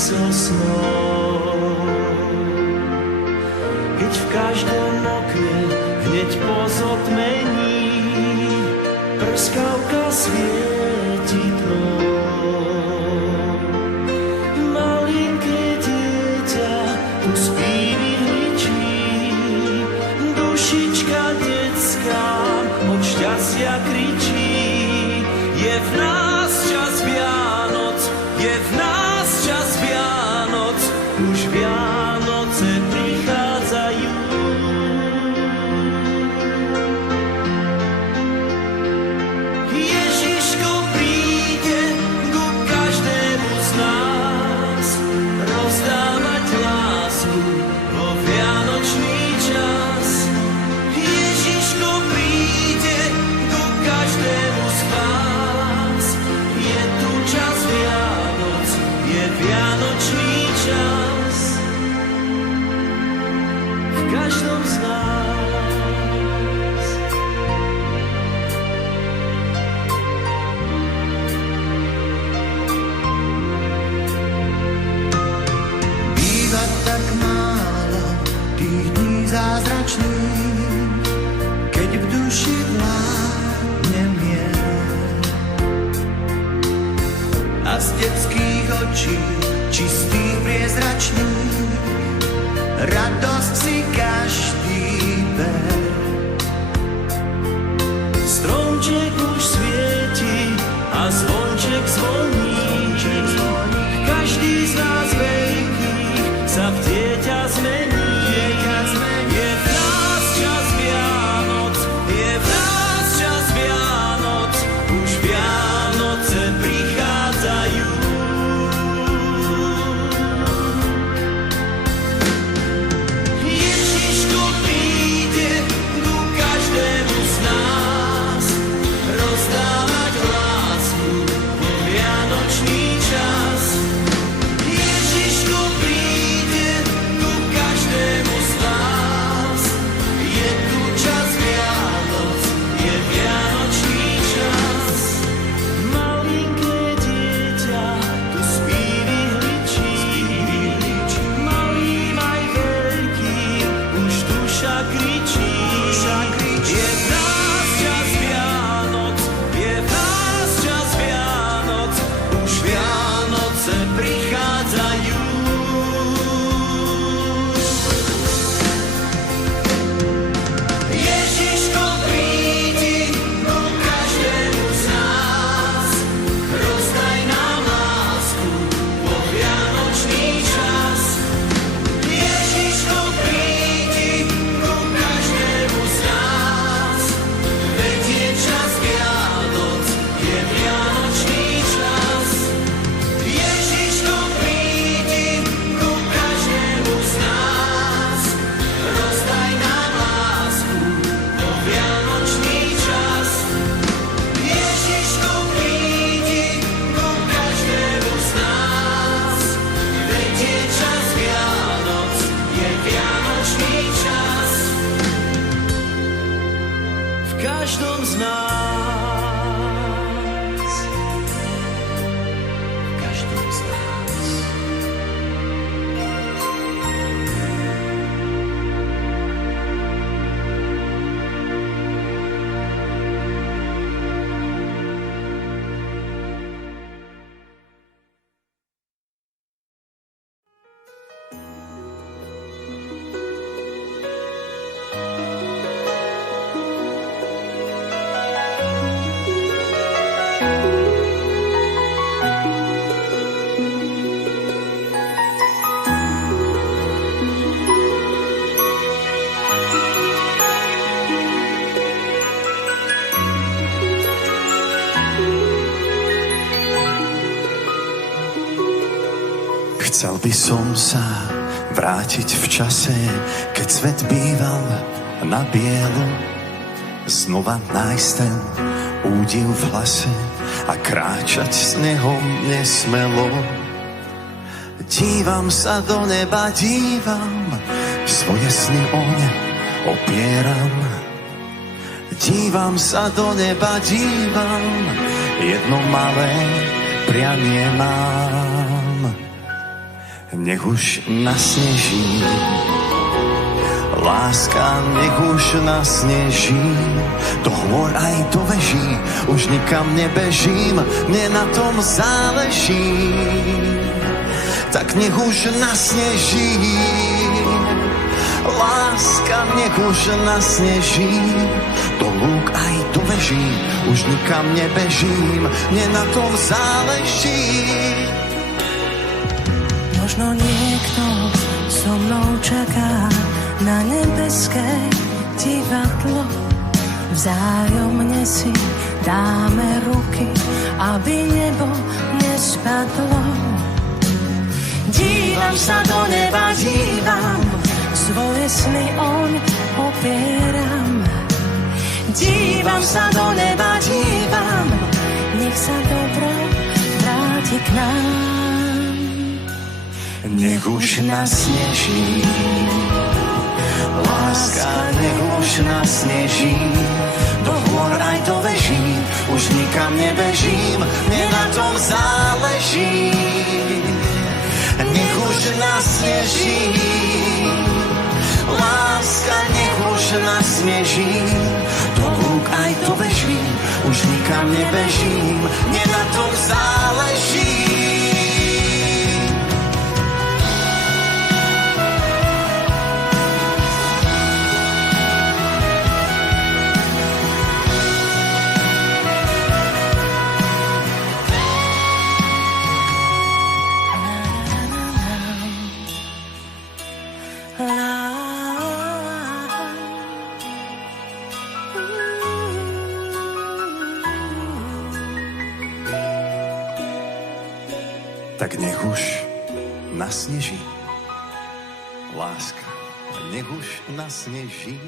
so snom. Keď v každom okne hneď po zotmení prskavka svieti tmou. Malinké dieťa tu spí, vyhličí, dušička detská od šťastia kričí. Je v nás čas Vianoc, je v nás čas Vianoc, už Vianoce prichádzajú. Ježiško príde ku každému z nás rozdávať lásku vo vianočný čas. Ježiško príde ku každému z vás. Je tu čas Vianoc, je vianočný čas v každom z nás. Býva tak málo tých dní zázračných, keď v duši vládne mier. A z detských očí, čistých, priezračných, radosť si každý ber. Stromček už svieti a zvonček zvoní. Každý z nás veľkých sa v dieťa zmení. Je v nás čas Vianoc, je v nás čas Vianoc, už Vianoce prichádzajú. Ježiško príde ku každému z nás rozdávať lásku vo vianočný čas. Ježiško príde ku každému z nás. Je tu čas Vianoc, je vianočný čas. Malinké dieťa tu spí, vyhličí, malým aj veľkým už duša kričí. Je v nás čas Vianoc, je v nás čas Vianoc, už Vianoce prichádzajú. Ježiško prídi ku každému z nás, rozdaj nám lásku vo vianočný čas. Ježiško prídi ku každému z nás, veď je čas Vianoc, je vianočný čas. Ježiško prídi ku každému z nás, rozdaj nám lásku vo vianočný čas. Ježiško prídi ku každému z nás, veď je čas Vianoc, je vianočný čas v každom z nás. V každom z nás. Chcel by som sa vrátiť v čase, keď svet býval na bielo, znova nájsť ten údiv v hlase a kráčať s nehom nesmelo. Dívam sa do neba, dívam, svoje sny oň opieram. Dívam sa do neba, dívam, jedno malé prianie mám. nech už nasneží. Láska, nech už nasneží, do hôr aj do veží, už nikam nebežím, mne na tom záleží. Tak nech už nasneží, láska, nech už nasneží, do lúk aj do veží, už nikam nebežím, mne na tom záleží. Možno niekto so mnou čaká na nebeské divadlo. Vzájomne si dáme ruky, aby nebo nespadlo. Dívam sa do neba, dívam, svoje sny on opieram. Dívam sa do neba, dívam, nech sa dobro vráti k nám. Nech už nasneží, láska, nech už nasneží, do hôr aj do veží, už nikam nebežím, mne na tom záleží. Nech už nasneží, láska, nech už nasneží, do lúk aj do veží, už nikam nebežím, mne na tom záleží. Tak nech už nasneží, láska, nech už nasneží.